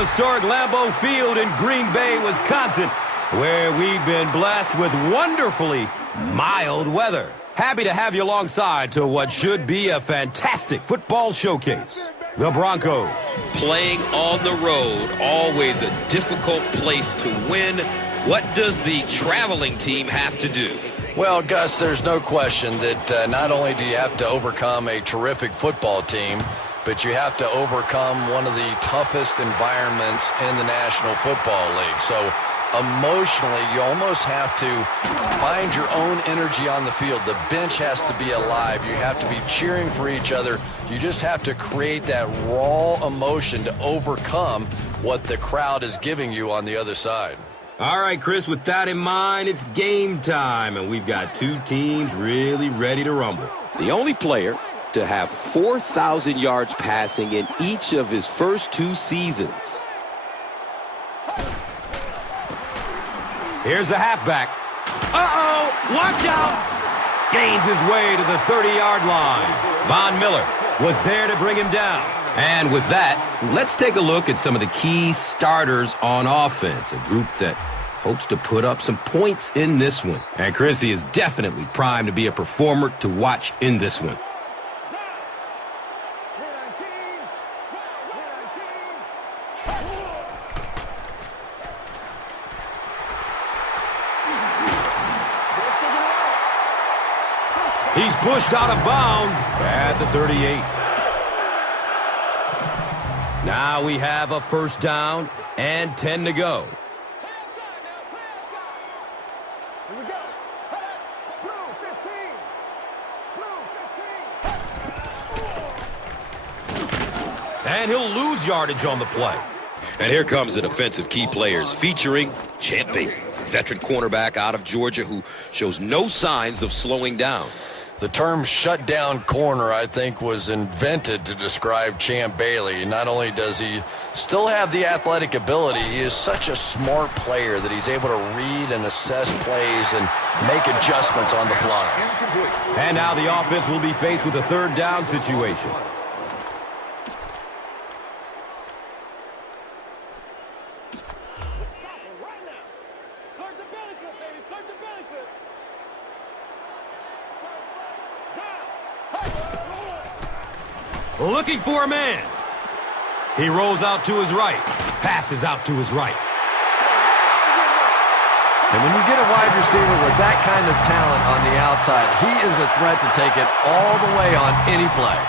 historic Lambeau Field in Green Bay, Wisconsin, where we've been blessed with wonderfully mild weather. Happy to have you alongside to what should be a fantastic football showcase. The Broncos. Playing on the road, always a difficult place to win. What does the traveling team have to do? Well, Gus, there's no question that not only do you have to overcome a terrific football team, but you have to overcome one of the toughest environments in the National Football League. So emotionally, you almost have to find your own energy on the field. The bench has to be alive. You have to be cheering for each other. You just have to create that raw emotion to overcome what the crowd is giving you on the other side. All right, Chris, with that in mind, it's game time, and we've got two teams really ready to rumble. The only player to have 4,000 yards passing in each of his first two seasons. Here's the halfback. Uh-oh, watch out! Gains his way to the 30-yard line. Von Miller was there to bring him down. And with that, let's take a look at some of the key starters on offense, a group that hopes to put up some points in this one. And Chrissy is definitely primed to be a performer to watch in this one. He's pushed out of bounds at the 38. Now we have a first down and 10 to go. And he'll lose yardage on the play. And here comes the defensive key players featuring Champ Bailey, veteran cornerback out of Georgia who shows no signs of slowing down. The term shutdown corner, I think, was invented to describe Champ Bailey. Not only does he still have the athletic ability, he is such a smart player that he's able to read and assess plays and make adjustments on the fly. And now the offense will be faced with a third down situation. Looking for a man. He rolls out to his right. Passes out to his right. And when you get a wide receiver with that kind of talent on the outside, he is a threat to take it all the way on any play.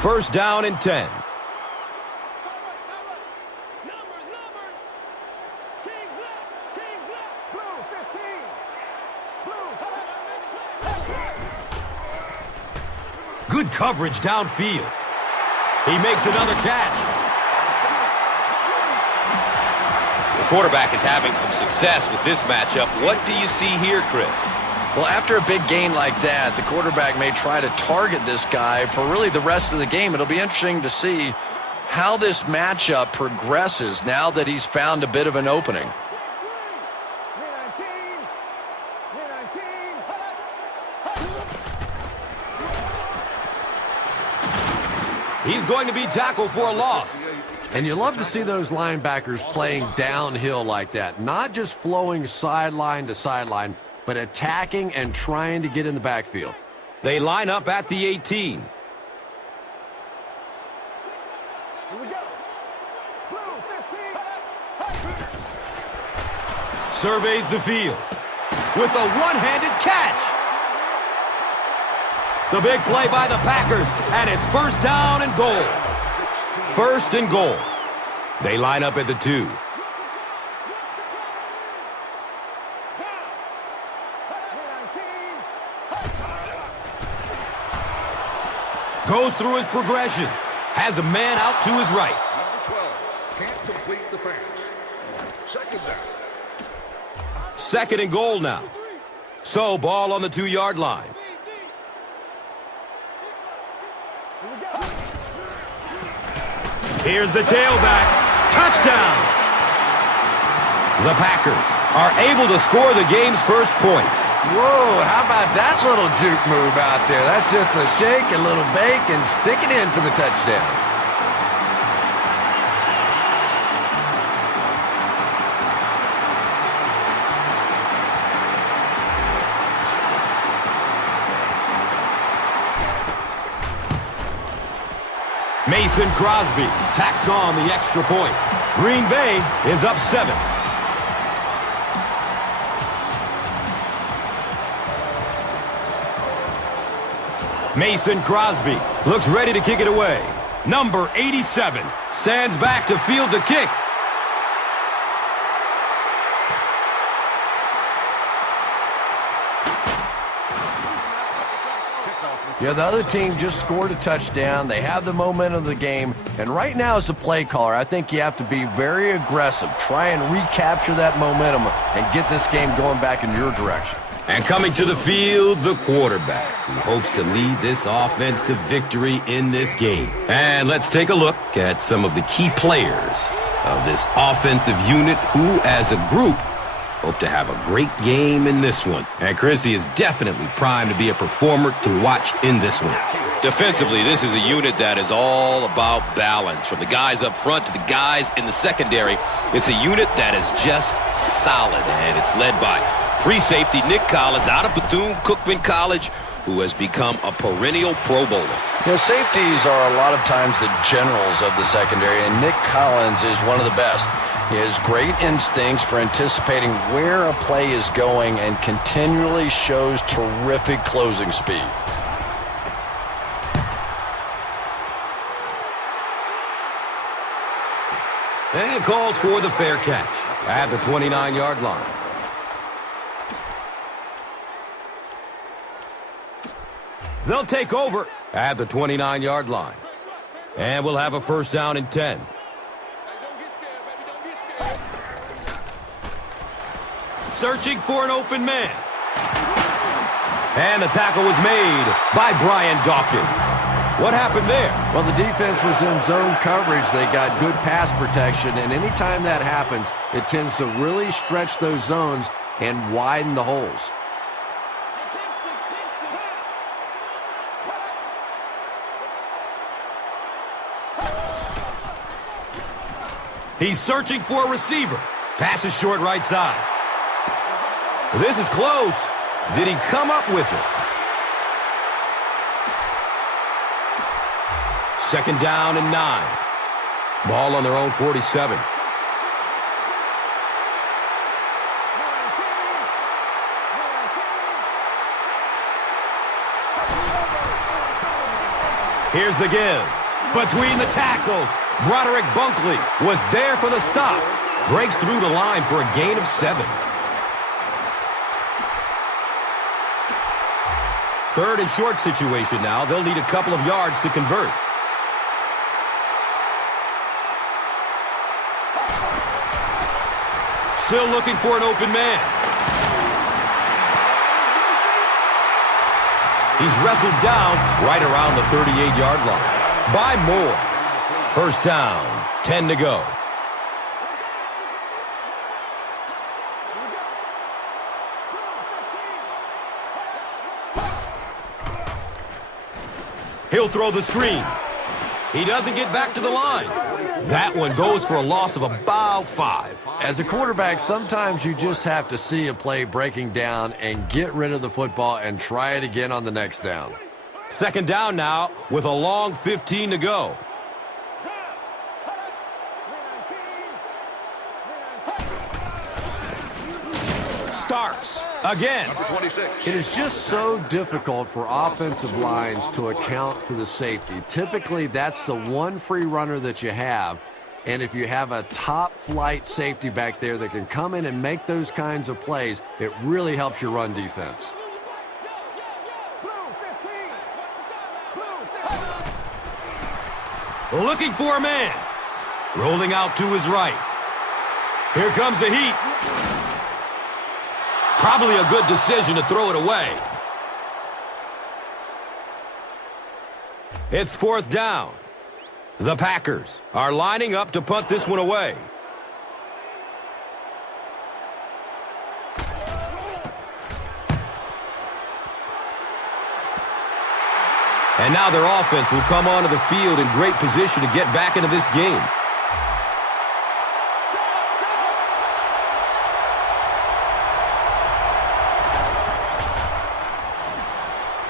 First down and 10. Good coverage downfield. He makes another catch. The quarterback is having some success with this matchup. What do you see here, Chris? Well, after a big gain like that, the quarterback may try to target this guy for really the rest of the game. It'll be interesting to see how this matchup progresses now that he's found a bit of an opening. He's going to be tackled for a loss. And you love to see those linebackers playing downhill like that. Not just flowing sideline to sideline, but attacking and trying to get in the backfield. They line up at the 18. Here we go. Blue 15. Surveys the field with a one-handed catch. The big play by the Packers, and it's first down and goal. First and goal. They line up at the 2. Goes through his progression. Has a man out to his right. Number 12 can't complete the pass. Second down. Second and goal now. So, ball on the 2-yard line. Here's the tailback. Touchdown! The Packers are able to score the game's first points. Whoa, how about that little juke move out there? That's just a shake, a little bake, and stick it in for the touchdown. Mason Crosby tacks on the extra point. Green Bay is up 7. Mason Crosby looks ready to kick it away. Number 87 stands back to field the kick. Yeah, the other team just scored a touchdown. They have the momentum of the game. And right now, as a play caller, I think you have to be very aggressive. Try and recapture that momentum and get this game going back in your direction. And coming to the field, the quarterback, who hopes to lead this offense to victory in this game. And let's take a look at some of the key players of this offensive unit who, as a group, hope to have a great game in this one. And Chrissy is definitely primed to be a performer to watch in this one. Defensively, this is a unit that is all about balance. From the guys up front to the guys in the secondary, it's a unit that is just solid, and it's led by free safety Nick Collins out of Bethune-Cookman College, who has become a perennial Pro Bowler. You know, safeties are a lot of times the generals of the secondary, and Nick Collins is one of the best. He has great instincts for anticipating where a play is going and continually shows terrific closing speed. And calls for the fair catch at the 29-yard line. They'll take over at the 29-yard line. And we'll have a first down and 10. Searching for an open man. And the tackle was made by Brian Dawkins. What happened there? Well, the defense was in zone coverage. They got good pass protection, and anytime that happens, it tends to really stretch those zones and widen the holes. He's searching for a receiver. Pass is short right side. This is close. Did he come up with it? Second down and 9. Ball on their own 47. Here's the give. Between the tackles, Broderick Bunkley was there for the stop. Breaks through the line for a gain of 7. Third and short situation now. They'll need a couple of yards to convert. Still looking for an open man. He's wrestled down right around the 38-yard line by Moore. First down, 10 to go. He'll throw the screen. He doesn't get back to the line. That one goes for a loss of about 5. As a quarterback, sometimes you just have to see a play breaking down and get rid of the football and try it again on the next down. Second down now with a long 15 to go. Starks again. Number 26. It is just so difficult for offensive lines to account for the safety. Typically, that's the one free runner that you have. And if you have a top-flight safety back there that can come in and make those kinds of plays, it really helps your run defense. Looking for a man. Rolling out to his right. Here comes the heat. Probably a good decision to throw it away. It's fourth down. The Packers are lining up to punt this one away. And now their offense will come onto the field in great position to get back into this game.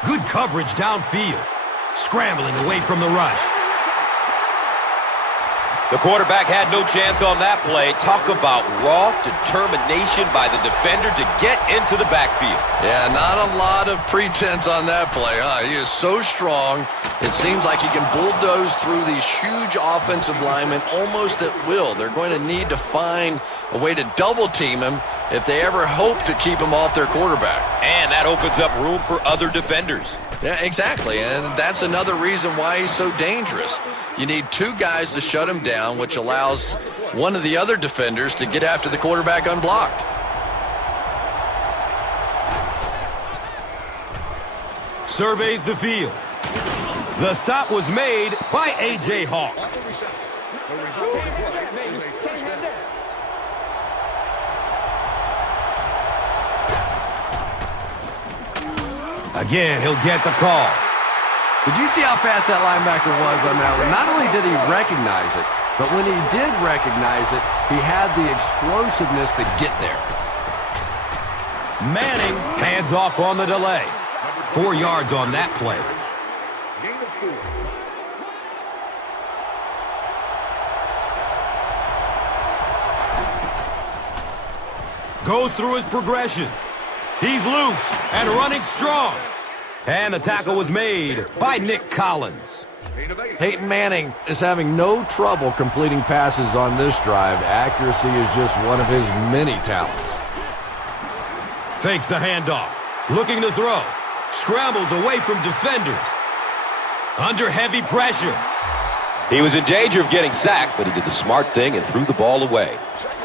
Good coverage downfield. Scrambling away from the rush. The quarterback had no chance on that play. Talk about raw determination by the defender to get into the backfield. Yeah, not a lot of pretense on that play, huh? He is so strong. It seems like he can bulldoze through these huge offensive linemen almost at will. They're going to need to find a way to double team him if they ever hope to keep him off their quarterback. And that opens up room for other defenders. Yeah, exactly, and that's another reason why he's so dangerous. You need two guys to shut him down, which allows one of the other defenders to get after the quarterback unblocked. Surveys the field. The stop was made by A.J. Hawk. Again, he'll get the call. Did you see how fast that linebacker was on that one? Not only did he recognize it, but when he did recognize it, he had the explosiveness to get there. Manning hands off on the delay. 4 yards on that play. Gain of 4. Goes through his progression. He's loose and running strong. And the tackle was made by Nick Collins. Peyton Manning is having no trouble completing passes on this drive. Accuracy is just one of his many talents. Fakes the handoff. Looking to throw. Scrambles away from defenders. Under heavy pressure. He was in danger of getting sacked, but he did the smart thing and threw the ball away.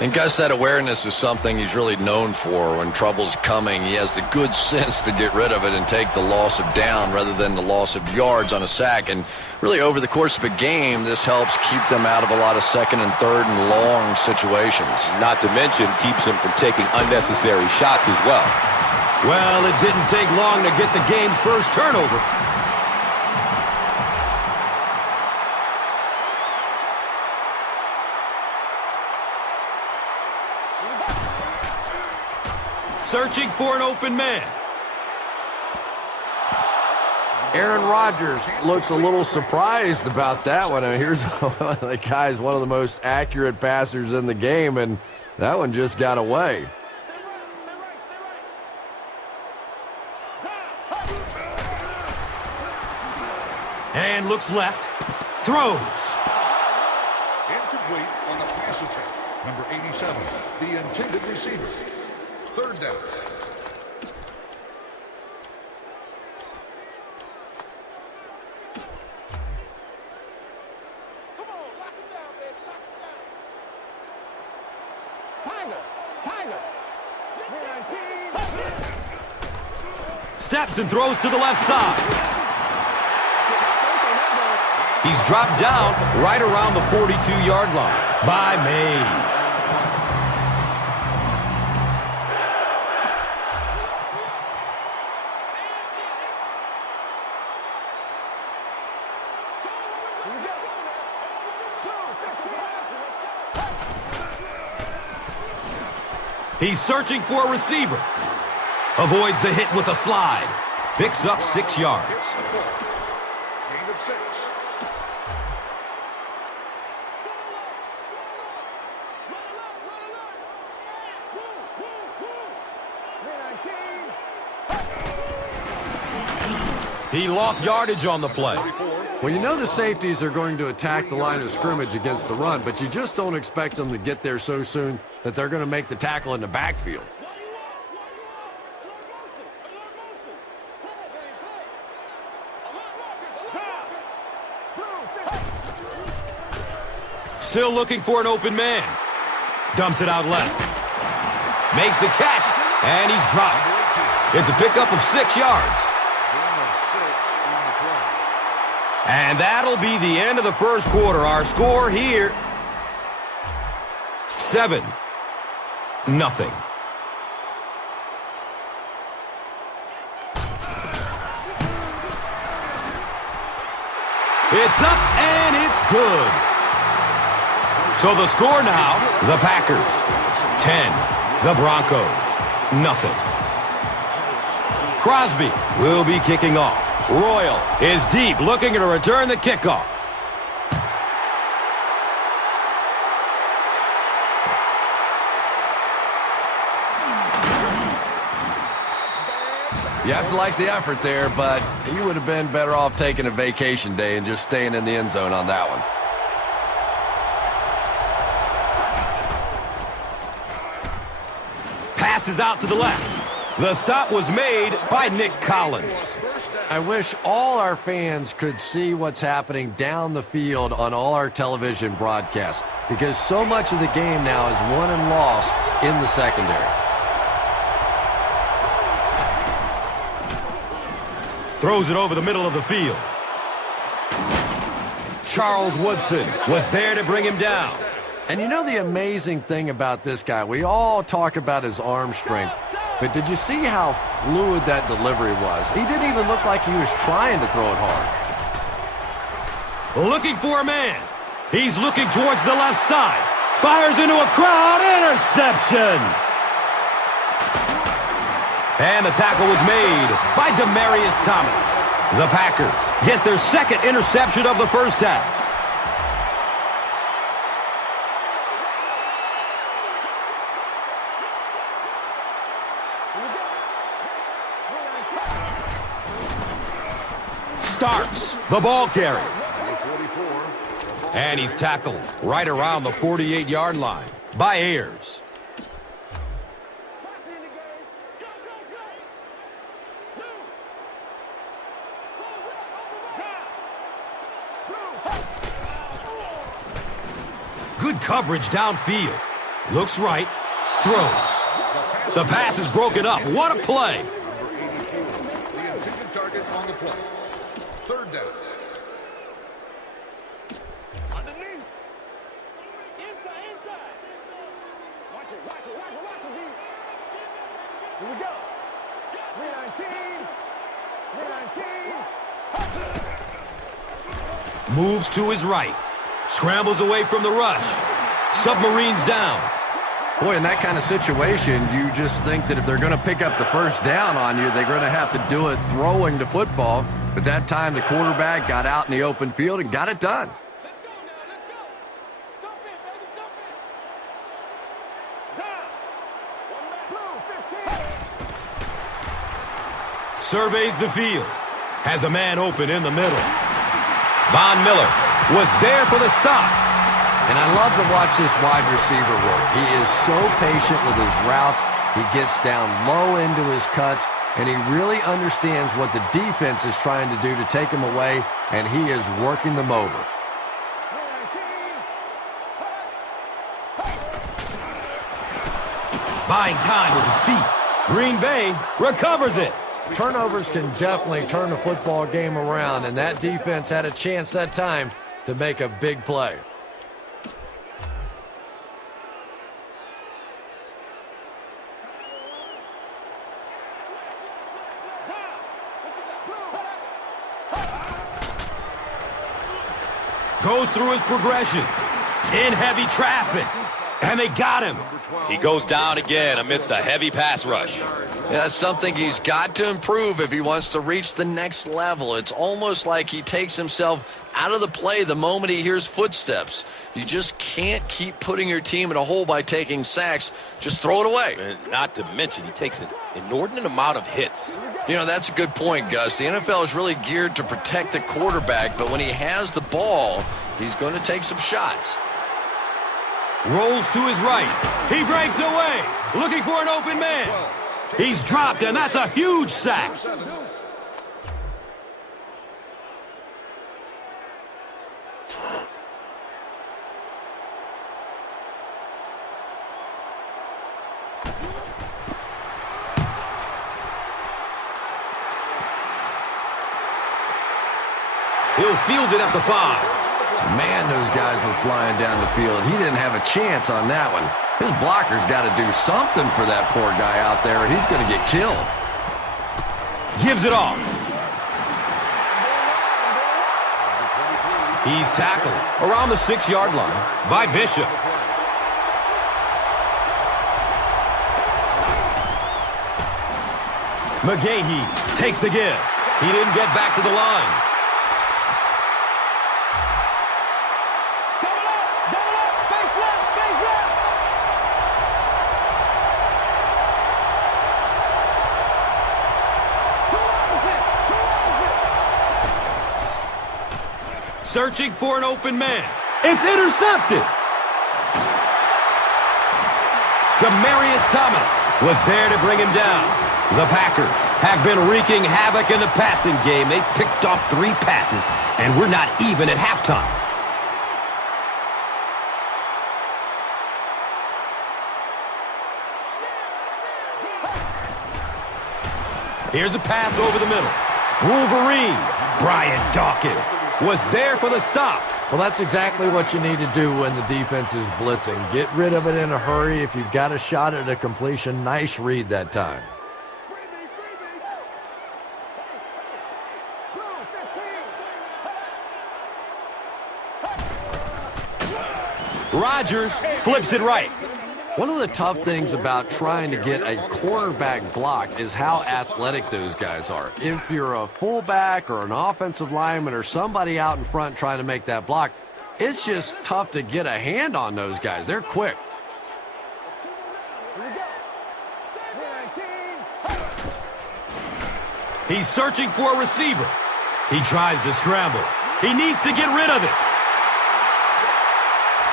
And Gus, that awareness is something he's really known for. When trouble's coming, he has the good sense to get rid of it and take the loss of down rather than the loss of yards on a sack. And really, over the course of a game, this helps keep them out of a lot of second and third and long situations. Not to mention, keeps him from taking unnecessary shots as well. Well, it didn't take long to get the game's first turnover. Searching for an open man. Aaron Rodgers looks a little surprised about that one. I mean, here's the guy's one of the most accurate passers in the game, and that one just got away. And looks left. Throws. Incomplete on the pass attempt. Number 87, the intended receiver. 3rd down. Come on, lock him down, baby. Lock him down. Tiger. 19. Steps and throws to the left side. He's dropped down right around the 42-yard line by Mays. He's searching for a receiver. Avoids the hit with a slide. Picks up 6 yards. Gain of 6. He lost yardage on the play. Well, you know the safeties are going to attack the line of scrimmage against the run, but you just don't expect them to get there so soon that they're going to make the tackle in the backfield. Still looking for an open man. Dumps it out left. Makes the catch, and he's dropped. It's a pickup of 6 yards. And that'll be the end of the first quarter. Our score here, 7-0. It's up and it's good. So the score now, the Packers 10, the Broncos nothing. Crosby will be kicking off. Royal is deep, looking to return the kickoff. You have to like the effort there, but you would have been better off taking a vacation day and just staying in the end zone on that one. Passes out to the left. The stop was made by Nick Collins. I wish all our fans could see what's happening down the field on all our television broadcasts, because so much of the game now is won and lost in the secondary. Throws it over the middle of the field. Charles Woodson was there to bring him down. And you know the amazing thing about this guy, we all talk about his arm strength, but did you see how fluid that delivery was? He didn't even look like he was trying to throw it hard. Looking for a man. He's looking towards the left side. Fires into a crowd. Interception. And the tackle was made by Demaryius Thomas. The Packers get their second interception of the first half. Starks, the ball carrier. And he's tackled right around the 48-yard line by Ayers. Good coverage downfield. Looks right. Throws. The pass is broken up. What a play. The intended target on the play. Third down. Underneath. Inside. Watch it, D. Here we go. 319. Moves to his right. Scrambles away from the rush. Submarines down. Boy, in that kind of situation, you just think that if they're going to pick up the first down on you, they're going to have to do it throwing the football. But that time, the quarterback got out in the open field and got it done. Jump in, baby, jump in. Time. Blue, 15. Surveys the field. Has a man open in the middle. Von Miller was there for the stop. And I love to watch this wide receiver work. He is so patient with his routes. He gets down low into his cuts, and he really understands what the defense is trying to do to take him away, and he is working them over. Buying time with his feet. Green Bay recovers it. Turnovers can definitely turn a football game around, and that defense had a chance that time to make a big play. Goes through his progression. In heavy traffic. And they got him. He goes down again amidst a heavy pass rush. That's something he's got to improve if he wants to reach the next level. It's almost like he takes himself out of the play the moment he hears footsteps. You just can't keep putting your team in a hole by taking sacks. Just throw it away. And not to mention, he takes an inordinate amount of hits. You know, that's a good point, Gus. The NFL is really geared to protect the quarterback, but when he has the ball, he's going to take some shots. Rolls to his right. He breaks away. Looking for an open man. He's dropped, and that's a huge sack. He'll field it at the 5. Man, those guys were flying down the field. He didn't have a chance on that one. His blocker's got to do something for that poor guy out there, or he's going to get killed. Gives it off. He's tackled around the 6-yard line by Bishop. McGahee takes the give. He didn't get back to the line. Searching for an open man. It's intercepted. Demaryius Thomas was there to bring him down. The Packers have been wreaking havoc in the passing game. They picked off 3 passes, and we're not even at halftime. Here's a pass over the middle. Wolverine, Brian Dawkins, was there for the stop. Well, that's exactly what you need to do when the defense is blitzing. Get rid of it in a hurry. If you've got a shot at a completion, nice read that time. Rodgers flips it right. One of the tough things about trying to get a quarterback blocked is how athletic those guys are. If you're a fullback or an offensive lineman or somebody out in front trying to make that block, it's just tough to get a hand on those guys. They're quick. He's searching for a receiver. He tries to scramble. He needs to get rid of it.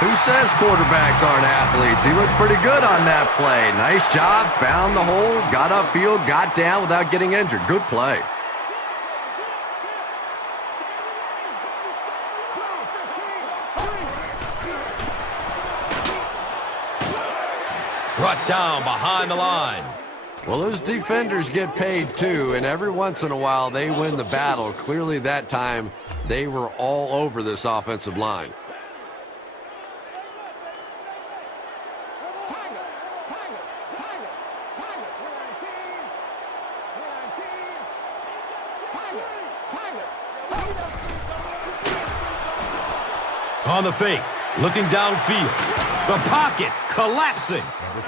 Who says quarterbacks aren't athletes? He looked pretty good on that play. Nice job, found the hole, got upfield, got down without getting injured. Good play. Brought down behind the line. Well, those defenders get paid too, and every once in a while they win the battle. Clearly that time they were all over this offensive line. On the fake, looking downfield. The pocket collapsing.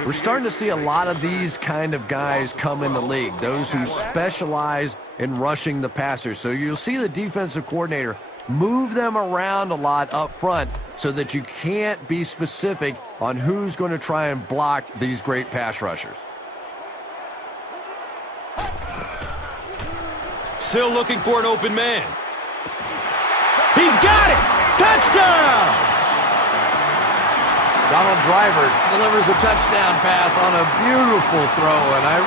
We're starting to see a lot of these kind of guys come in the league, those who specialize in rushing the passer. So you'll see the defensive coordinator move them around a lot up front so that you can't be specific on who's going to try and block these great pass rushers. Still looking for an open man. He's got it! Touchdown! Donald Driver delivers a touchdown pass on a beautiful throw, and I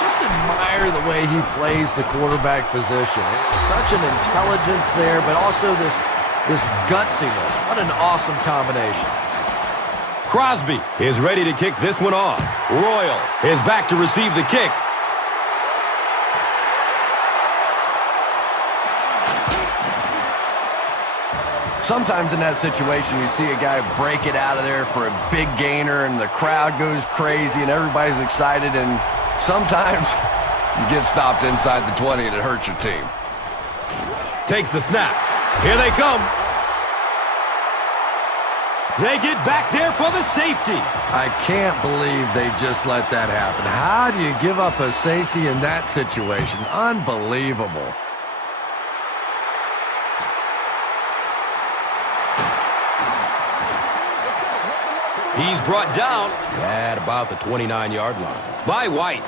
just admire the way he plays the quarterback position. It's such an intelligence there, but also this gutsiness. What an awesome combination. Crosby is ready to kick this one off. Royal is back to receive the kick. Sometimes in that situation, you see a guy break it out of there for a big gainer, and the crowd goes crazy, and everybody's excited, and sometimes you get stopped inside the 20, and it hurts your team. Takes the snap. Here they come. They get back there for the safety. I can't believe they just let that happen. How do you give up a safety in that situation? Unbelievable. He's brought down at about the 29-yard line by White.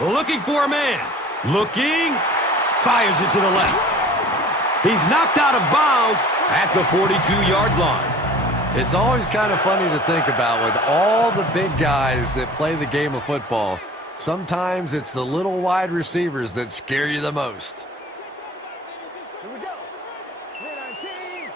Looking for a man. Looking. Fires it to the left. He's knocked out of bounds at the 42-yard line. It's always kind of funny to think about with all the big guys that play the game of football. Sometimes it's the little wide receivers that scare you the most. Here we go. 319.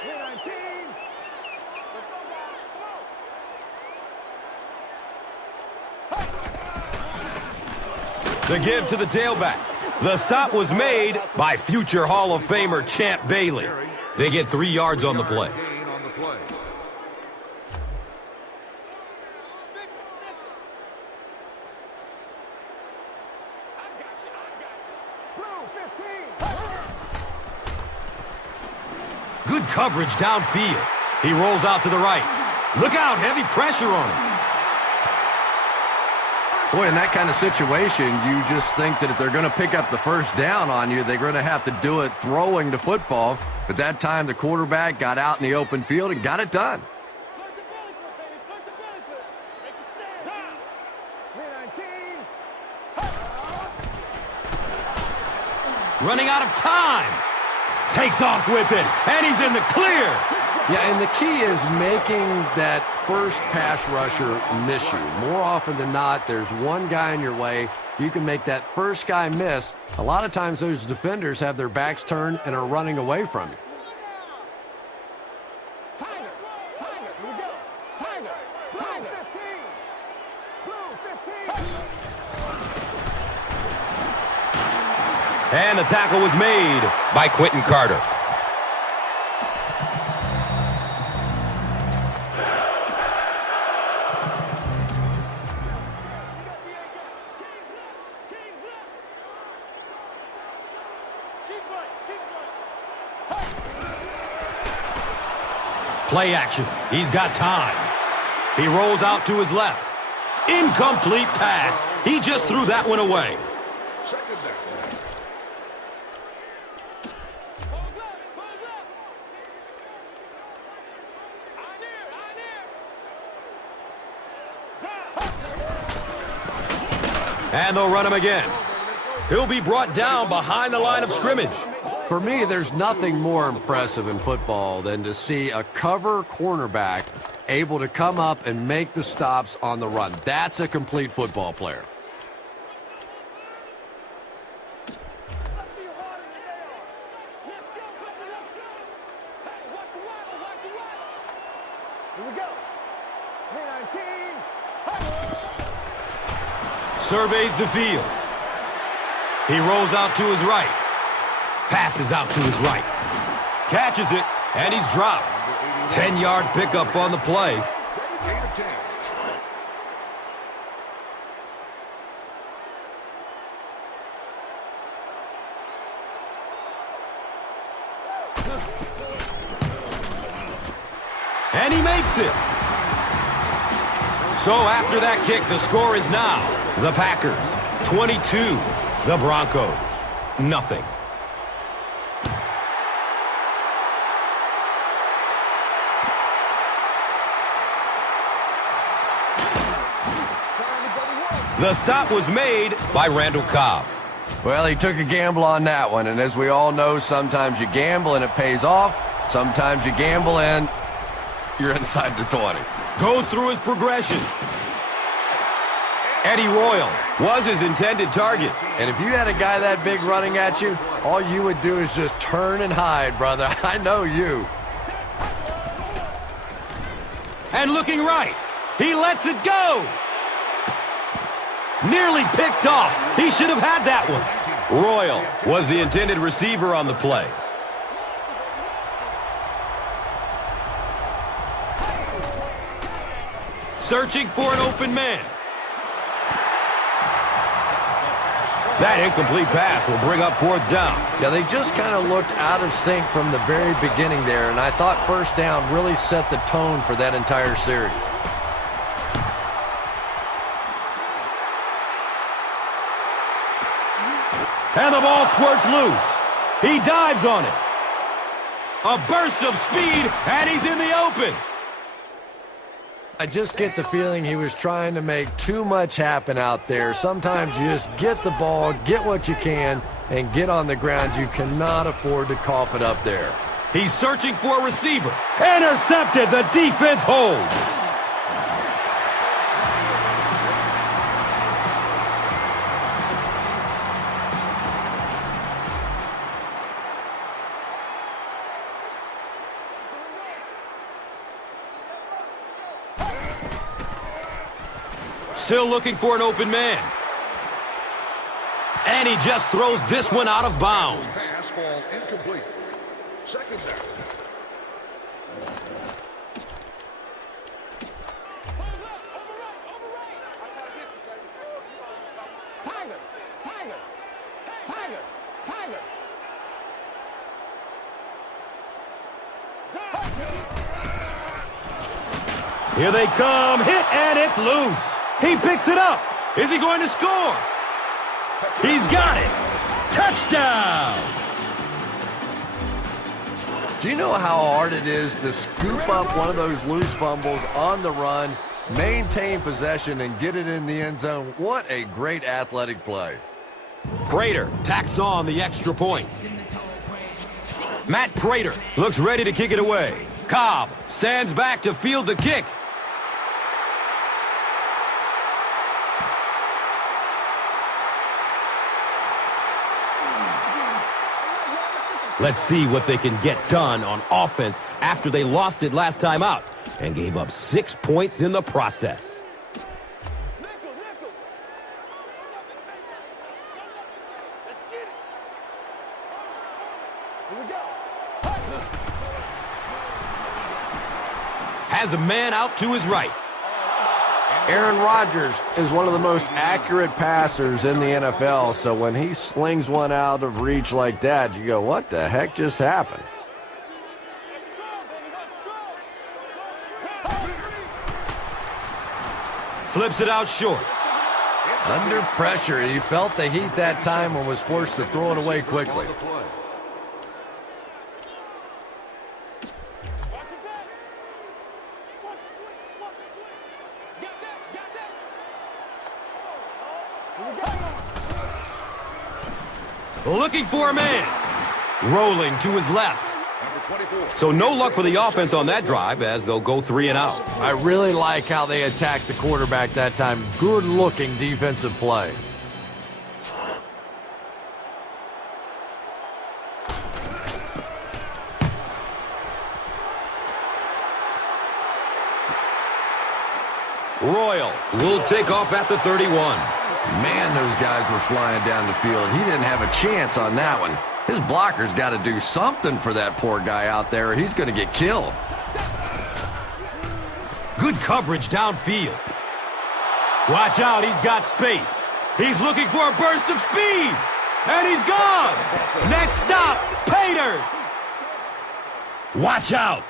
319. The give to the tailback. The stop was made by future Hall of Famer Champ Bailey. They get 3 yards on the play. Gain on the play. Good coverage downfield. He rolls out to the right. Look out, heavy pressure on him. Boy, in that kind of situation, you just think that if they're going to pick up the first down on you, they're going to have to do it throwing the football. But that time, the quarterback got out in the open field and got it done. Running out of time. Takes off with it, and he's in the clear. Yeah, and the key is making that first pass rusher miss you. More often than not, there's one guy in your way. You can make that first guy miss. A lot of times those defenders have their backs turned and are running away from you. Tiger, Tiger, here we go. Tiger, Tiger. Blue 15. And the tackle was made by Quentin Carter. Play action. He's got time. He rolls out to his left. Incomplete pass. He just threw that one away. Second down. And they'll run him again. He'll be brought down behind the line of scrimmage. For me, there's nothing more impressive in football than to see a cover cornerback able to come up and make the stops on the run. That's a complete football player. Here we go. 319. Surveys the field. He rolls out to his right. Passes out to his right. Catches it, and he's dropped. 10-yard pickup on the play. Gain of 10. And he makes it. So after that kick, the score is now the Packers 22, the Broncos nothing. The stop was made by Randall Cobb. Well, he took a gamble on that one, and as we all know, sometimes you gamble and it pays off. Sometimes you gamble and you're inside the 20. Goes through his progression. Eddie Royal was his intended target. And if you had a guy that big running at you, all you would do is just turn and hide, brother. I know you. And looking right, he lets it go. Nearly picked off. He should have had that one. Royal was the intended receiver on the play. Searching for an open man. That incomplete pass will bring up fourth down. Yeah, they just kind of looked out of sync from the very beginning there, and I thought first down really set the tone for that entire series. And the ball squirts loose. He dives on it. A burst of speed, and he's in the open. I just get the feeling he was trying to make too much happen out there. Sometimes you just get the ball, get what you can, and get on the ground. You cannot afford to cough it up there. He's searching for a receiver. Intercepted. The defense holds. Still looking for an open man. And he just throws this one out of bounds. Pass ball incomplete. Second down. Tiger, Tiger, Tiger, Tiger. Here they come. Hit, and it's loose. He picks it up. Is he going to score? He's got it. Touchdown. Do you know how hard it is to scoop up one of those loose fumbles on the run, maintain possession, and get it in the end zone? What a great athletic play. Prater tacks on the extra point. Matt Prater looks ready to kick it away. Cobb stands back to field the kick. Let's see what they can get done on offense after they lost it last time out and gave up 6 points in the process. Has a man out to his right. Aaron Rodgers is one of the most accurate passers in the NFL, so when he slings one out of reach like that, you go, what the heck just happened? Flips it out short. Under pressure, he felt the heat that time and was forced to throw it away quickly. Looking for a man. Rolling to his left. So no luck for the offense on that drive as they'll go 3 and out. I really like how they attacked the quarterback that time. Good-looking defensive play. Royal will take off at the 31. Man, those guys were flying down the field. He didn't have a chance on that one. His blocker's got to do something for that poor guy out there. He's going to get killed. Good coverage downfield. Watch out, he's got space. He's looking for a burst of speed. And he's gone. Next stop, Pater. Watch out.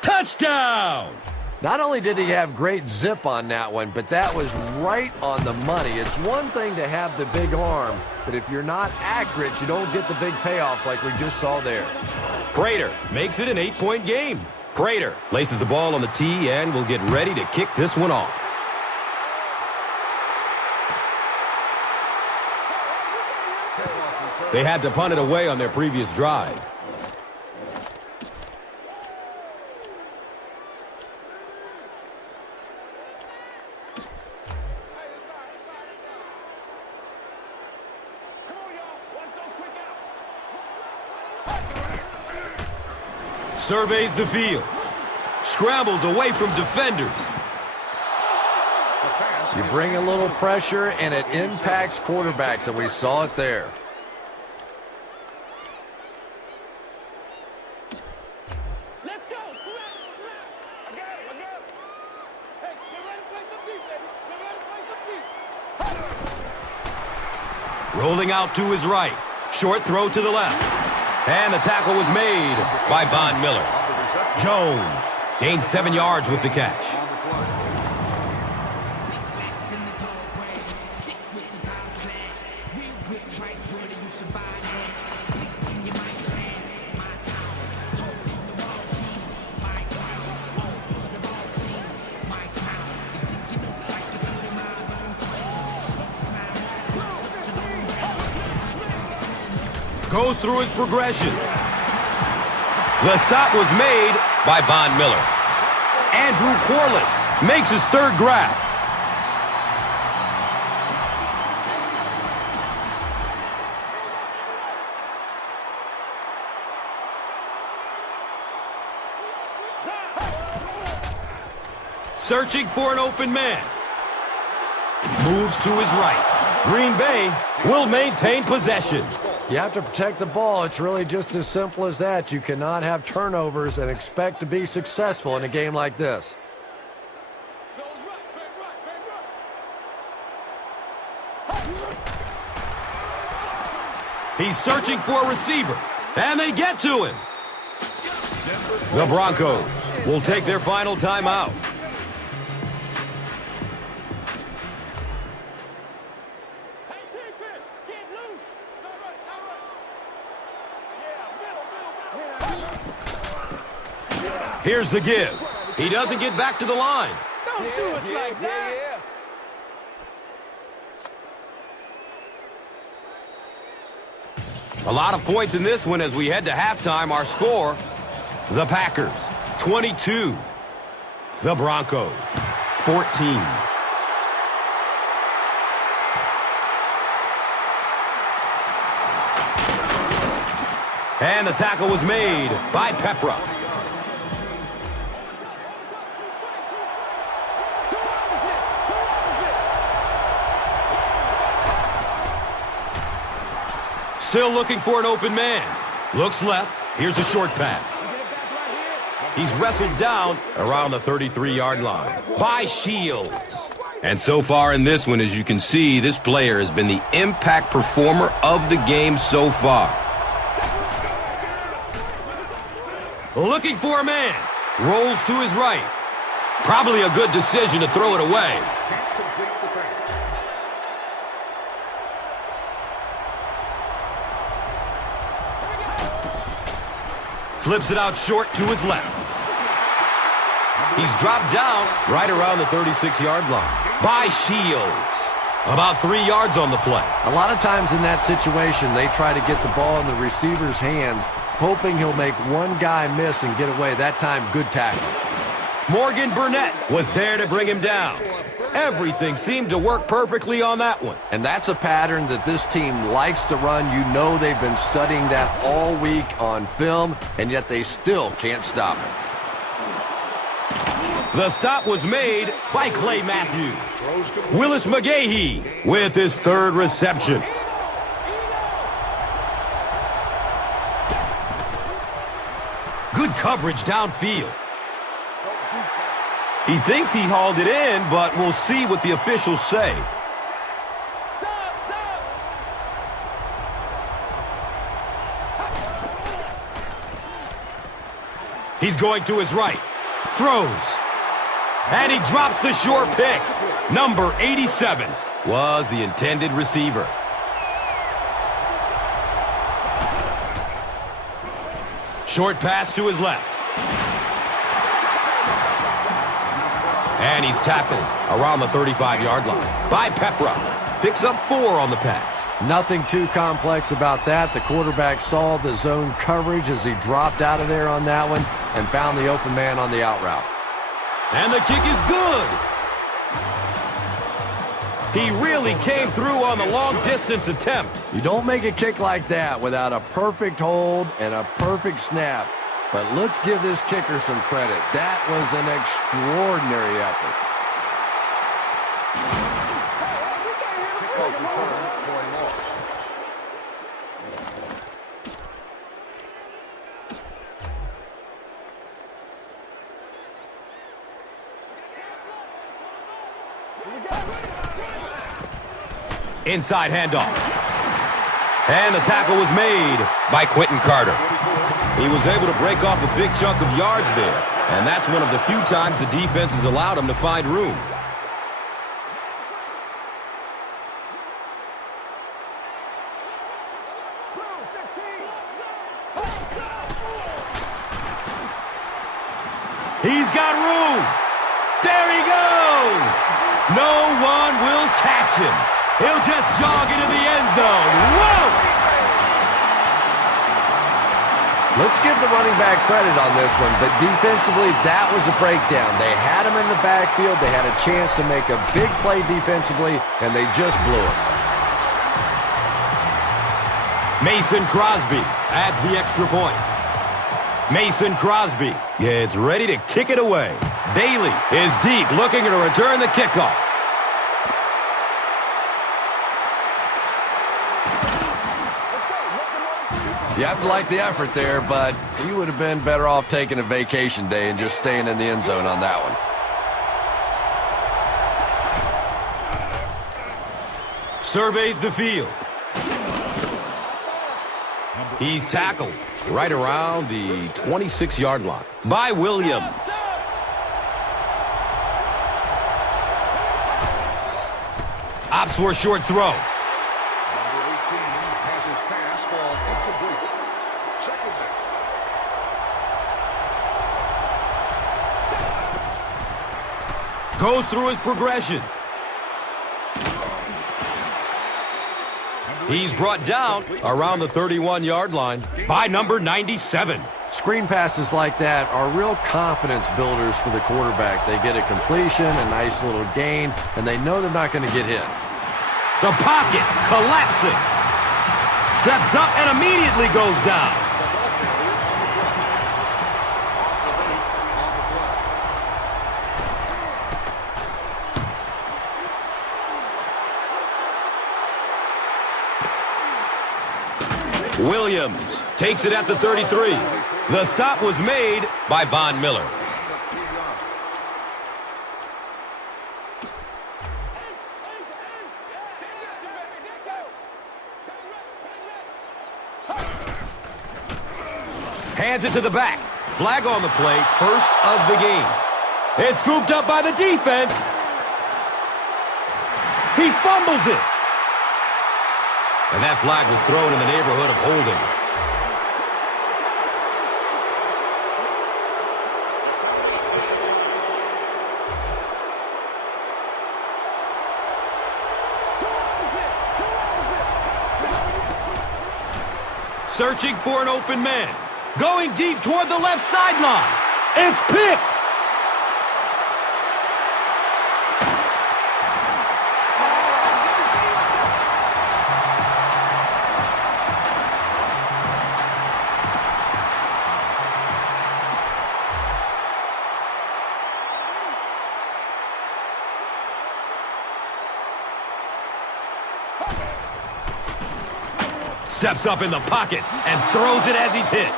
Touchdown. Not only did he have great zip on that one, but that was right on the money. It's one thing to have the big arm, but if you're not accurate, you don't get the big payoffs like we just saw there. Prater makes it an 8-point game. Prater laces the ball on the tee and will get ready to kick this one off. They had to punt it away on their previous drive. Surveys the field. Scrambles away from defenders. You bring a little pressure, and it impacts quarterbacks, and we saw it there. Let's go. I got it. Hey, get ready to play some defense. Get ready to play some defense. Rolling out to his right. Short throw to the left. And the tackle was made by Von Miller. Jones gained 7 yards with the catch. Goes through his progression. The stop was made by Von Miller. Andrew Corliss makes his 3rd grab. Searching for an open man. Moves to his right. Green Bay will maintain possession. You have to protect the ball. It's really just as simple as that. You cannot have turnovers and expect to be successful in a game like this. He's searching for a receiver, and they get to him. The Broncos will take their final timeout. Here's the give. He doesn't get back to the line. Don't do us like that. A lot of points in this one as we head to halftime. Our score, the Packers, 22. The Broncos, 14. And the tackle was made by Pepra. Still looking for an open man. Looks left. Here's a short pass. He's wrestled down around the 33-yard line by Shields. And so far in this one, as you can see, this player has been the impact performer of the game so far. Looking for a man. Rolls to his right. Probably a good decision to throw it away. Flips it out short to his left. He's dropped down right around the 36-yard line by Shields. About 3 yards on the play. A lot of times in that situation, they try to get the ball in the receiver's hands, hoping he'll make one guy miss and get away. That time, good tackle. Morgan Burnett was there to bring him down. Everything seemed to work perfectly on that one. And that's a pattern that this team likes to run. You know they've been studying that all week on film, and yet they still can't stop it. The stop was made by Clay Matthews. Willis McGahee with his third reception. Good coverage downfield. He thinks he hauled it in, but we'll see what the officials say. He's going to his right. Throws. And he drops the short pick. Number 87 was the intended receiver. Short pass to his left. And he's tackled around the 35-yard line by Pepra. Picks up 4 on the pass. Nothing too complex about that. The quarterback saw the zone coverage as he dropped out of there on that one and found the open man on the out route. And the kick is good. He really came through on the long-distance attempt. You don't make a kick like that without a perfect hold and a perfect snap. But let's give this kicker some credit. That was an extraordinary effort. Inside handoff. And the tackle was made by Quentin Carter. He was able to break off a big chunk of yards there, and that's one of the few times the defense has allowed him to find room. He's got room. There he goes. No one will catch him. He'll just jog into the end zone. Whoa! Let's give the running back credit on this one, but defensively, that was a breakdown. They had him in the backfield. They had a chance to make a big play defensively, and they just blew it. Mason Crosby adds the extra point. Mason Crosby gets ready to kick it away. Bailey is deep, looking to return the kickoff. You have to like the effort there, but he would have been better off taking a vacation day and just staying in the end zone on that one. Surveys the field. He's tackled right around the 26-yard line by Williams. Opts for a short throw. Number 18 has his pass ball incomplete. Second down. Goes through his progression. He's brought down around the 31-yard line by number 97. Screen passes like that are real confidence builders for the quarterback. They get a completion, a nice little gain, and they know they're not going to get hit. The pocket collapsing. Steps up and immediately goes down. Williams takes it at the 33. The stop was made by Von Miller. Hands it to the back. Flag on the play, first of the game. It's scooped up by the defense. He fumbles it. And that flag was thrown in the neighborhood of holding. Searching for an open man. Going deep toward the left sideline. It's picked. Steps up in the pocket and throws it as he's hit.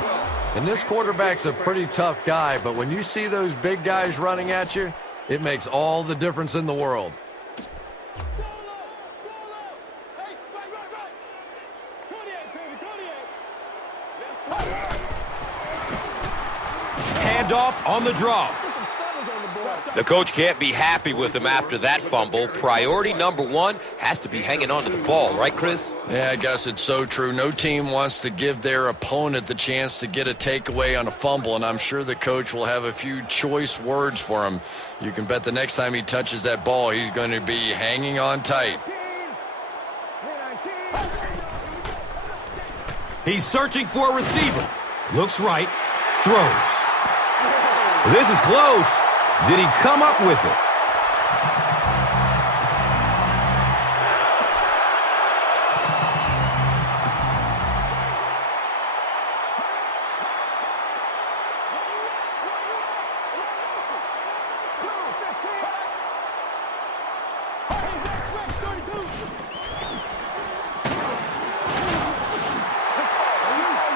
And this quarterback's a pretty tough guy, but when you see those big guys running at you, it makes all the difference in the world. Hey, right. 28, baby, 28. Handoff on the draw. The coach can't be happy with him after that fumble. Priority number one has to be hanging on to the ball, right, Chris? Yeah, I guess it's so true. No team wants to give their opponent the chance to get a takeaway on a fumble, and I'm sure the coach will have a few choice words for him. You can bet the next time he touches that ball, he's going to be hanging on tight. He's searching for a receiver. Looks right. Throws. This is close. Did he come up with it?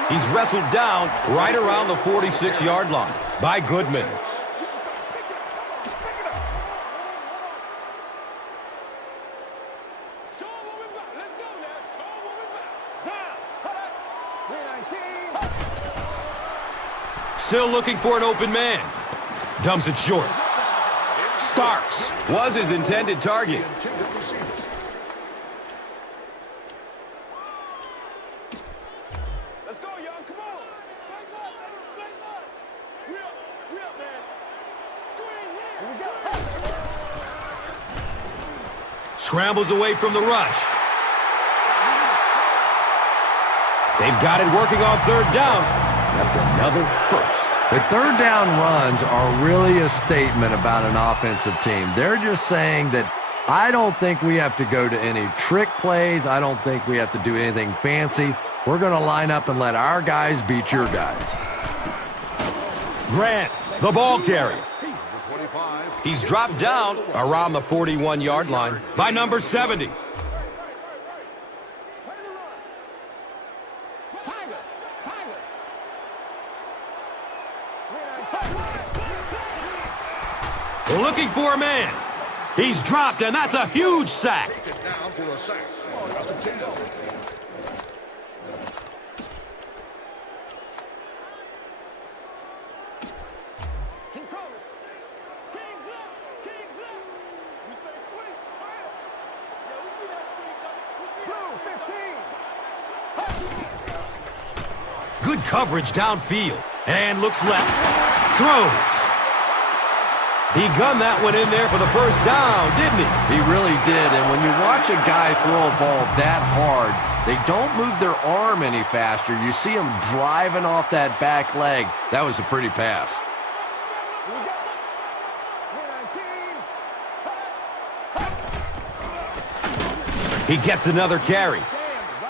He's wrestled down right around the 46-yard line by Goodman. Still looking for an open man. Dumps it short. Starks was his intended target. Let's go, young. Come on. Real, man. Scrambles away from the rush. They've got it working on third down. That's another first. The third down runs are really a statement about an offensive team. They're just saying that I don't think we have to go to any trick plays. I don't think we have to do anything fancy. We're going to line up and let our guys beat your guys. Grant, the ball carrier. He's dropped down around the 41-yard line by number 70. Looking for a man. He's dropped, and that's a huge sack. Down for a sack. That's a takedown. Keep coming. King left. King left. We say sweet. Fire. Yeah, we see that sweet coming. Blue 15. Good coverage downfield. And looks left. Throws. He gunned that one in there for the first down, didn't he? He really did, and when you watch a guy throw a ball that hard, they don't move their arm any faster. You see him driving off that back leg. That was a pretty pass. He gets another carry.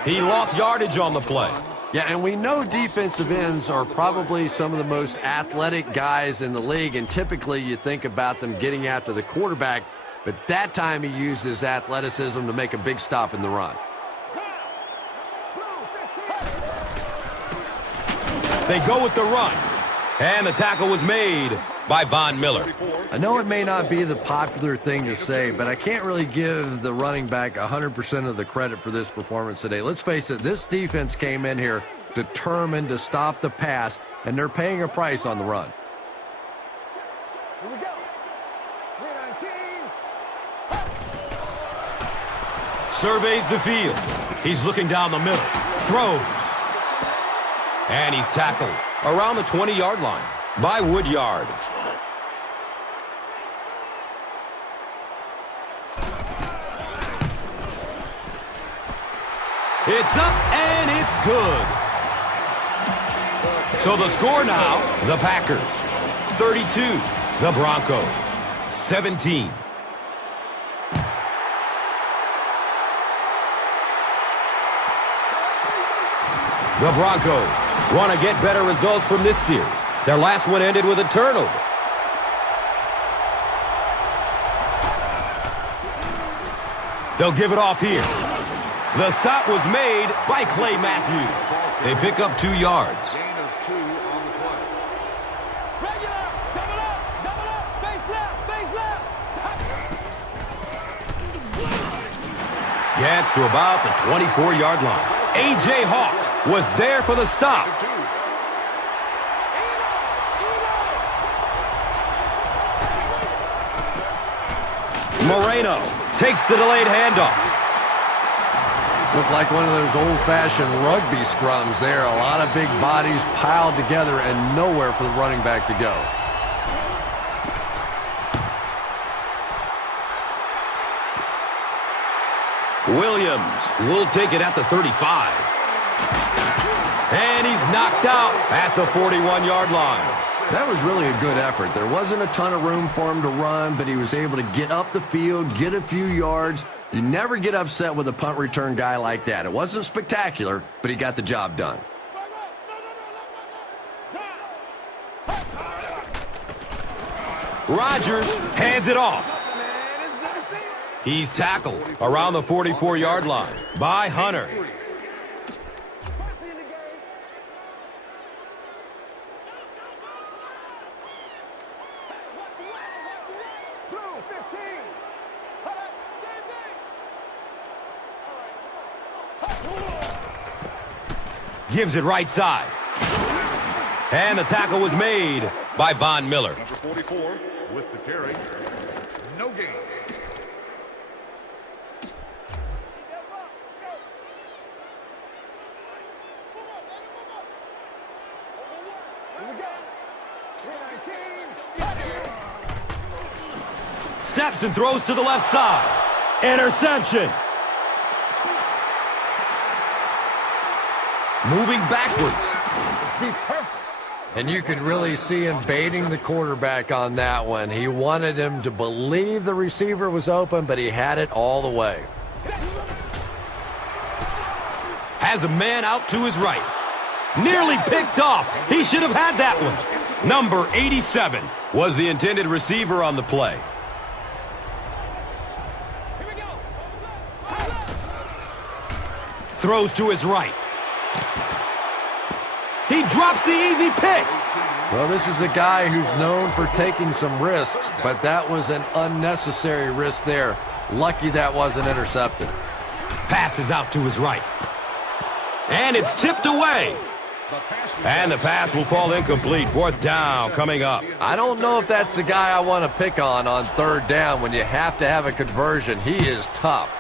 He lost yardage on the play. Yeah, and we know defensive ends are probably some of the most athletic guys in the league, and typically you think about them getting after the quarterback, but that time he used his athleticism to make a big stop in the run. They go with the run, and the tackle was made by Von Miller. I know it may not be the popular thing to say, but I can't really give the running back 100% of the credit for this performance today. Let's face it, this defense came in here determined to stop the pass, and they're paying a price on the run. Here we go. 319. Surveys the field. He's looking down the middle. Throws. And he's tackled around the 20-yard line by Woodyard. It's up and it's good. So the score now, the Packers 32, the Broncos 17. The Broncos want to get better results from this series. Their last one ended with a turnover. They'll give it off here. The stop was made by Clay Matthews. They pick up 2 yards. Gain of 2 on the play. Regular. Double up. Double up. Face left. Face left. Gets to about the 24-yard line. A.J. Hawk was there for the stop. Moreno takes the delayed handoff. Looked like one of those old-fashioned rugby scrums there. A lot of big bodies piled together and nowhere for the running back to go. Williams will take it at the 35. And he's knocked out at the 41-yard line. That was really a good effort. There wasn't a ton of room for him to run, but he was able to get up the field, get a few yards. You never get upset with a punt return guy like that. It wasn't spectacular, but he got the job done. Rodgers hands it off. He's tackled around the 44-yard line by Hunter. Gives it right side. And the tackle was made by Von Miller. Number 44 with the carry. No gain. Steps and throws to the left side. Interception. Moving backwards. And you could really see him baiting the quarterback on that one. He wanted him to believe the receiver was open, but he had it all the way. Has a man out to his right. Nearly picked off. He should have had that one. Number 87 was the intended receiver on the play. Throws to his right. He drops the easy pick. Well, this is a guy who's known for taking some risks, but that was an unnecessary risk there. Lucky that wasn't intercepted. Pass is out to his right. And it's tipped away. And the pass will fall incomplete. Fourth down coming up. I don't know if that's the guy I want to pick on third down when you have to have a conversion. He is tough.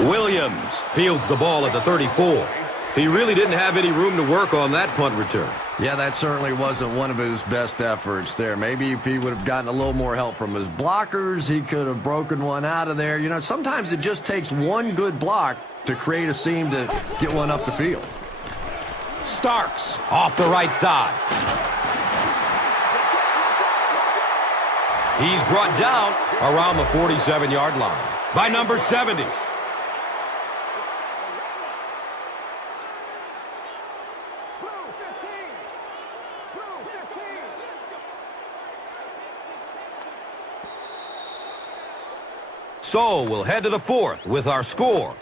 Williams fields the ball at the 34. He really didn't have any room to work on that punt return. Yeah, that certainly wasn't one of his best efforts there. Maybe if he would have gotten a little more help from his blockers, he could have broken one out of there. You know, sometimes it just takes one good block to create a seam to get one up the field. Starks off the right side. He's brought down around the 47-yard line by number 70. So we'll head to the fourth with our score,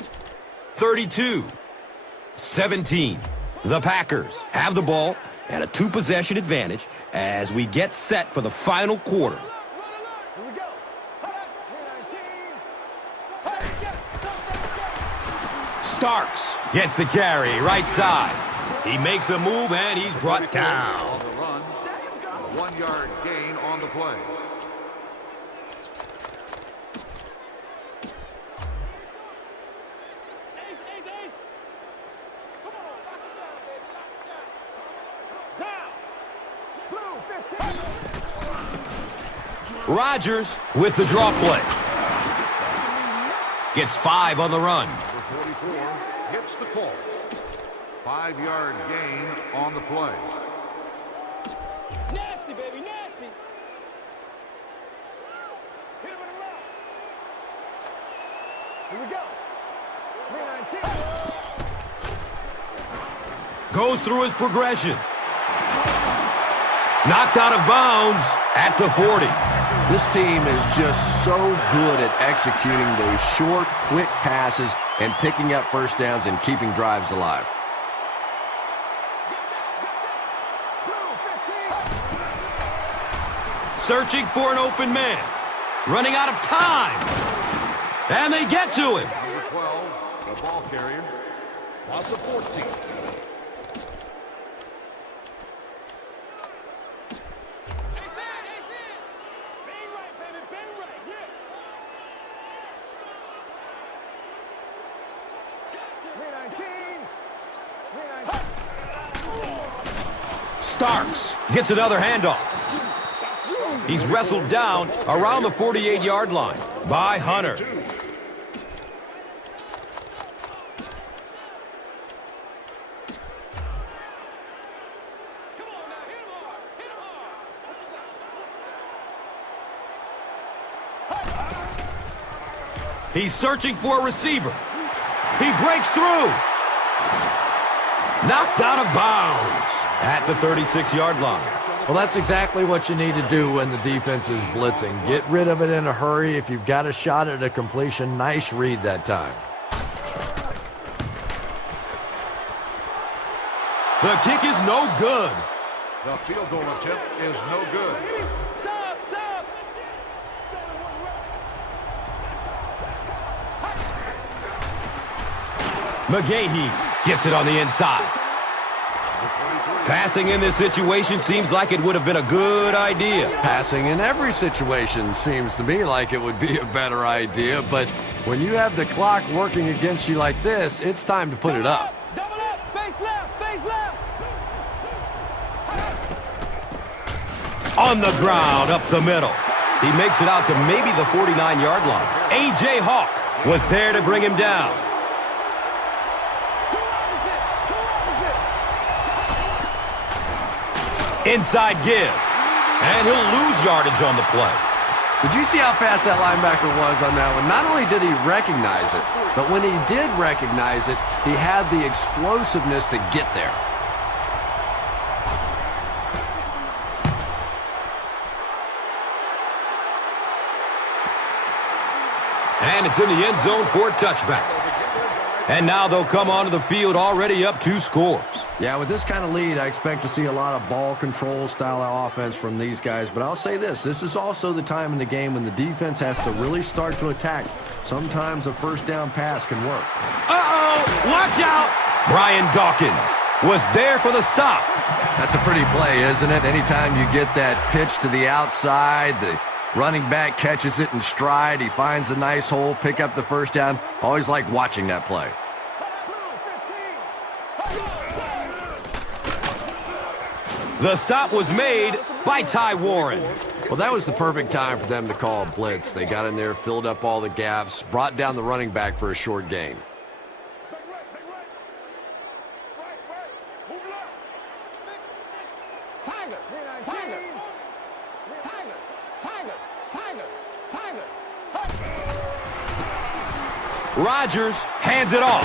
32-17. The Packers have the ball and a two-possession advantage as we get set for the final quarter. Here we go. 319. Starks gets the carry right side. He makes a move and he's brought down. On the run, a 1-yard gain on the play. Rodgers with the draw play. Gets 5 on the run. Number 44 hits the call. 5-yard gain on the play. Nasty, baby, nasty. Hit him with a run. Here we go. 319. Goes through his progression. Knocked out of bounds at the 40. This team is just so good at executing those short, quick passes and picking up first downs and keeping drives alive. Searching for an open man. Running out of time. And they get to him. Number 12, the ball carrier. Loss of 14. Starks gets another handoff. He's wrestled down around the 48-yard line by Hunter. He's searching for a receiver. He breaks through. Knocked out of bounds at the 36-yard line. Well, that's exactly what you need to do when the defense is blitzing. Get rid of it in a hurry. If you've got a shot at a completion, nice read that time. The kick is no good. The field goal attempt is no good. Stop, stop. McGahee gets it on the inside. Passing in this situation seems like it would have been a good idea. Passing in every situation seems to me like it would be a better idea, but when you have the clock working against you like this, it's time to put it up. Double up, face left, face left. On the ground, up the middle. He makes it out to maybe the 49-yard line. A.J. Hawk was there to bring him down. Inside give. And he'll lose yardage on the play. Did you see how fast that linebacker was on that one? Not only did he recognize it, but when he did recognize it, he had the explosiveness to get there. And it's in the end zone for a touchback. And now they'll come onto the field already up 2 scores. Yeah, with this kind of lead, I expect to see a lot of ball control style of offense from these guys. But I'll say this is also the time in the game when the defense has to really start to attack. Sometimes a first down pass can work. Uh-oh! Watch out! Brian Dawkins was there for the stop. That's a pretty play, isn't it? Anytime you get that pitch to the outside, the running back catches it in stride. He finds a nice hole, pick up the first down. Always like watching that play. The stop was made by Ty Warren. Well, that was the perfect time for them to call a blitz. They got in there, filled up all the gaps, brought down the running back for a short gain. Rodgers hands it off.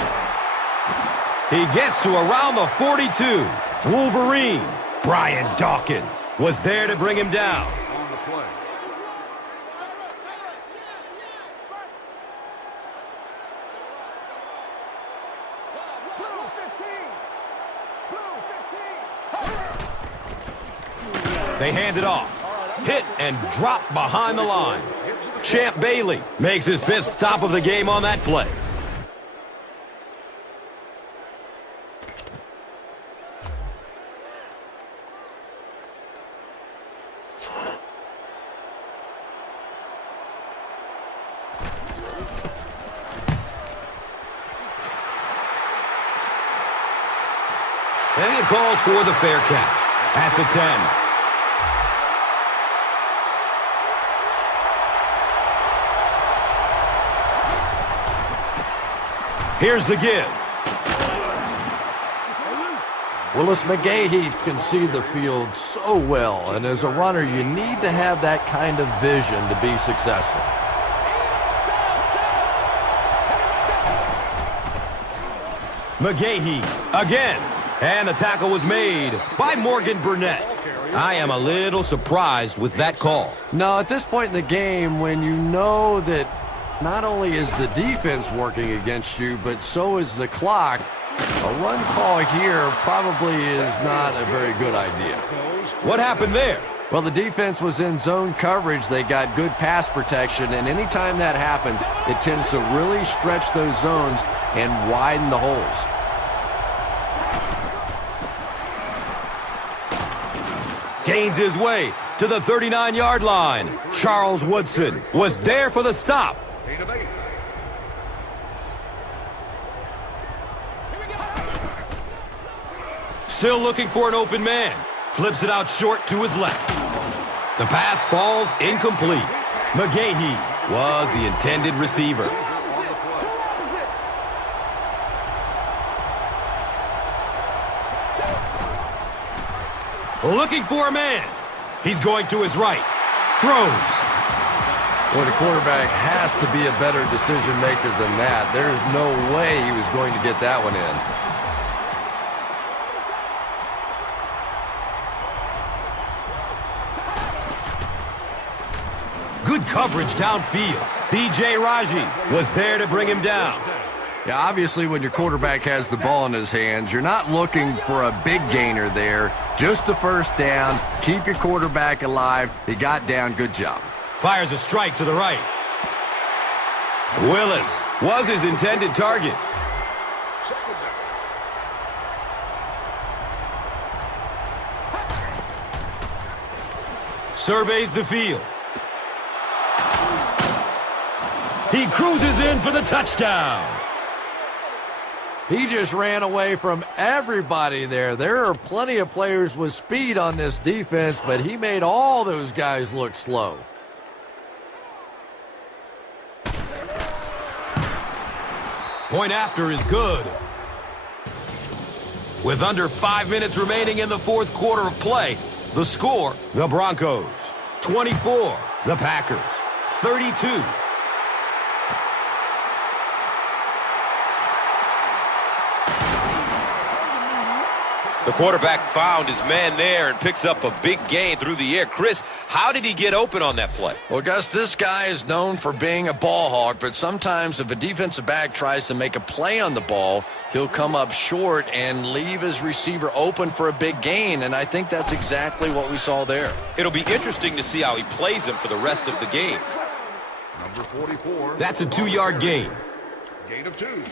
He gets to around the 42. Wolverine, Brian Dawkins, was there to bring him down. On the play. They hand it off. Hit and drop behind the line. Champ Bailey makes his 5th stop of the game on that play. And it calls for the fair catch at the 10. Here's the give. Willis McGahee can see the field so well, and as a runner, you need to have that kind of vision to be successful. McGahee again, and the tackle was made by Morgan Burnett. I am a little surprised with that call. No, at this point in the game, when you know that not only is the defense working against you, but so is the clock, a run call here probably is not a very good idea. What happened there? Well, the defense was in zone coverage. They got good pass protection, and anytime that happens, it tends to really stretch those zones and widen the holes. Gains his way to the 39-yard line. Charles Woodson was there for the stop. Still looking for an open man. Flips it out short to his left. The pass falls incomplete. McGahee was the intended receiver. Looking for a man. He's going to his right. Throws. Well, the quarterback has to be a better decision maker than that. There is no way he was going to get that one in. Good coverage downfield. B.J. Raji was there to bring him down. Yeah, obviously when your quarterback has the ball in his hands, you're not looking for a big gainer there. Just a first down. Keep your quarterback alive. He got down. Good job. Fires a strike to the right. Willis was his intended target. Surveys the field. He cruises in for the touchdown. He just ran away from everybody there. There are plenty of players with speed on this defense, but he made all those guys look slow. Point after is good. With under 5 minutes remaining in the fourth quarter of play, the score, the Broncos 24, the Packers 32. The quarterback found his man there and picks up a big gain through the air. Chris, how did he get open on that play? Well, Gus, this guy is known for being a ball hawk, but sometimes if a defensive back tries to make a play on the ball, he'll come up short and leave his receiver open for a big gain, and I think that's exactly what we saw there. It'll be interesting to see how he plays him for the rest of the game. Number 44. That's a 2-yard gain. Gain of 2.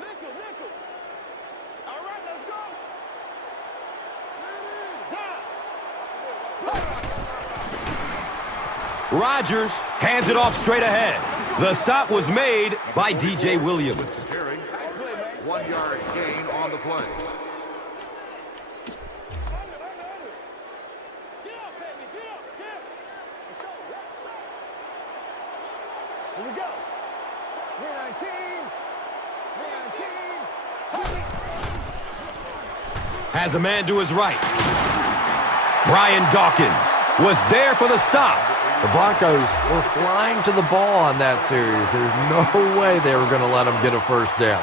Nickel. All right, let's go. Time. Rodgers hands it off straight ahead. The stop was made by DJ Williams. Carry. 1-yard gain on the play. Get up, baby. Get up. Get up. Let's go. Here we go. 319. 319. Has a man to his right. Brian Dawkins was there for the stop. The Broncos were flying to the ball on that series. There's no way they were going to let them get a first down.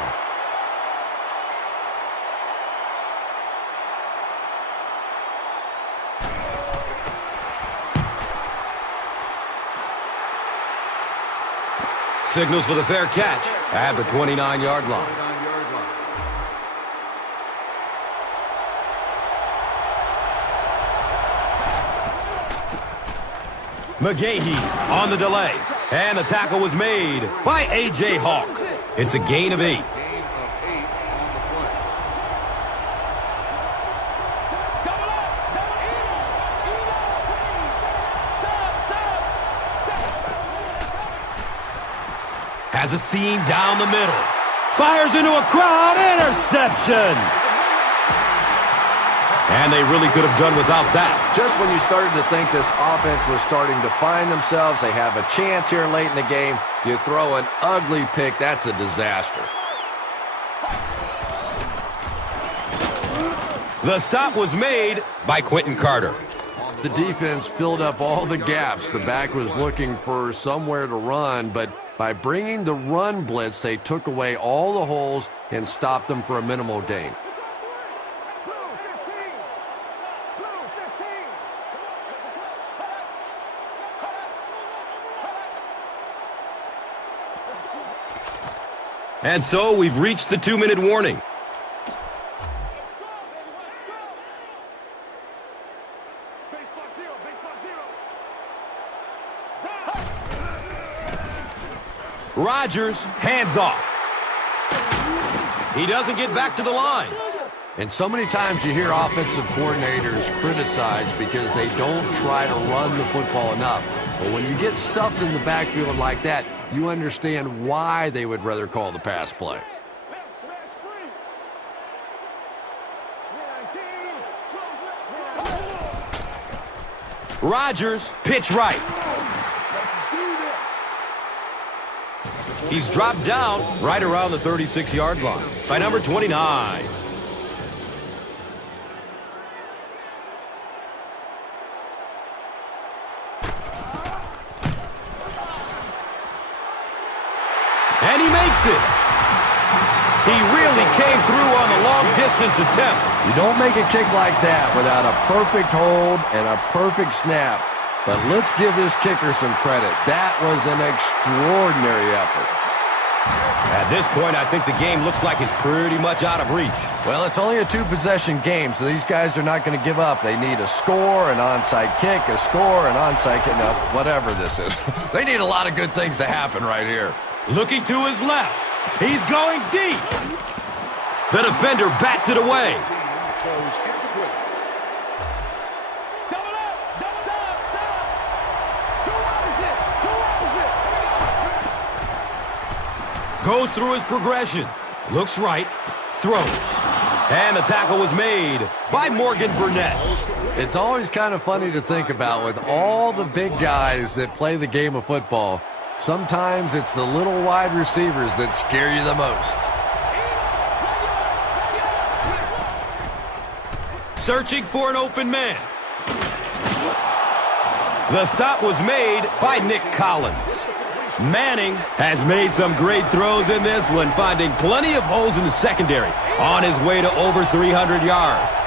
Signals for the fair catch at the 29-yard line. McGahee on the delay. And the tackle was made by A.J. Hawk. It's a gain of 8. Gain of 8 on the play. Has a seam down the middle. Fires into a crowd. Interception. And they really could have done without that. Just when you started to think this offense was starting to find themselves, they have a chance here late in the game, you throw an ugly pick, that's a disaster. The stop was made by Quentin Carter. The defense filled up all the gaps. The back was looking for somewhere to run, but by bringing the run blitz, they took away all the holes and stopped them for a minimal gain. And so we've reached the 2-minute warning. Rodgers, hands off. He doesn't get back to the line. And so many times you hear offensive coordinators criticized because they don't try to run the football enough. But when you get stuffed in the backfield like that, you understand why they would rather call the pass play. Rodgers, pitch right. He's dropped down right around the 36-yard line by number 29. And he makes it. He really came through on the long-distance attempt. You don't make a kick like that without a perfect hold and a perfect snap. But let's give this kicker some credit. That was an extraordinary effort. At this point, I think the game looks like it's pretty much out of reach. Well, it's only a 2-possession game, so these guys are not going to give up. They need a score, an onside kick, a score, an onside kick. No, whatever this is. They need a lot of good things to happen right here. Looking to his left. He's going deep. The defender bats it away. Goes through his progression. Looks right. Throws. And the tackle was made by Morgan Burnett. It's always kind of funny to think about with all the big guys that play the game of football. Sometimes it's the little wide receivers that scare you the most. Searching for an open man. The stop was made by Nick Collins. Manning has made some great throws in this one, finding plenty of holes in the secondary on his way to over 300 yards.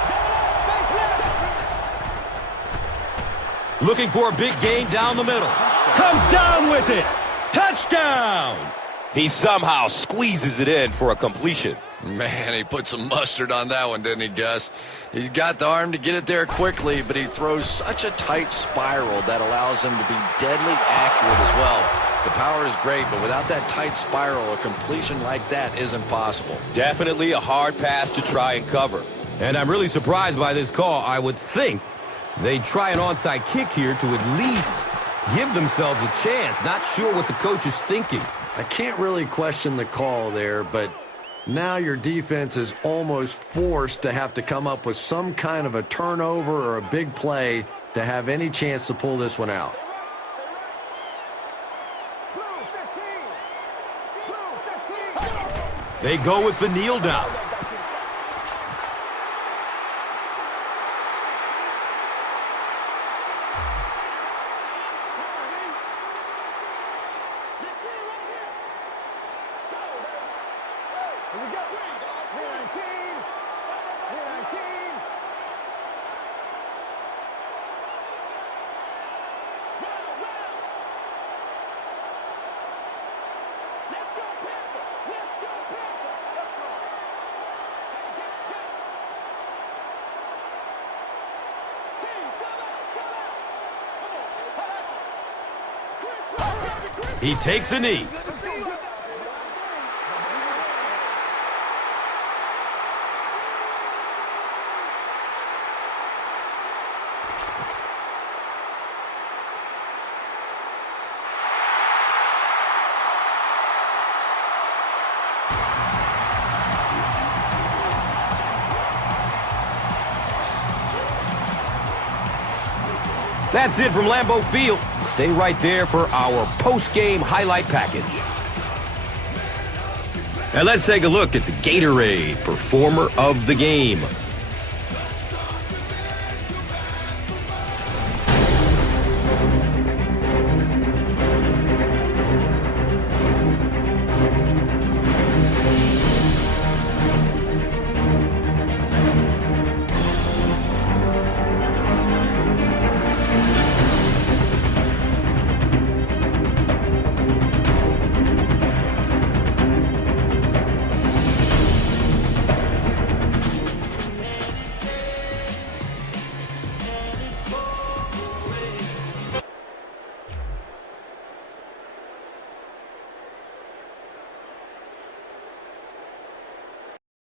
Looking for a big gain down the middle. Comes down with it. Touchdown! He somehow squeezes it in for a completion. Man, he put some mustard on that one, didn't he, Gus? He's got the arm to get it there quickly, but he throws such a tight spiral that allows him to be deadly accurate as well. The power is great, but without that tight spiral, a completion like that isn't possible. Definitely a hard pass to try and cover. And I'm really surprised by this call. I would think they'd try an onside kick here to at least give themselves a chance. Not sure what the coach is thinking. I can't really question the call there, but now your defense is almost forced to have to come up with some kind of a turnover or a big play to have any chance to pull this one out. They go with the kneel down. He takes a knee. That's it from Lambeau Field. Stay right there for our post-game highlight package. And let's take a look at the Gatorade Performer of the Game.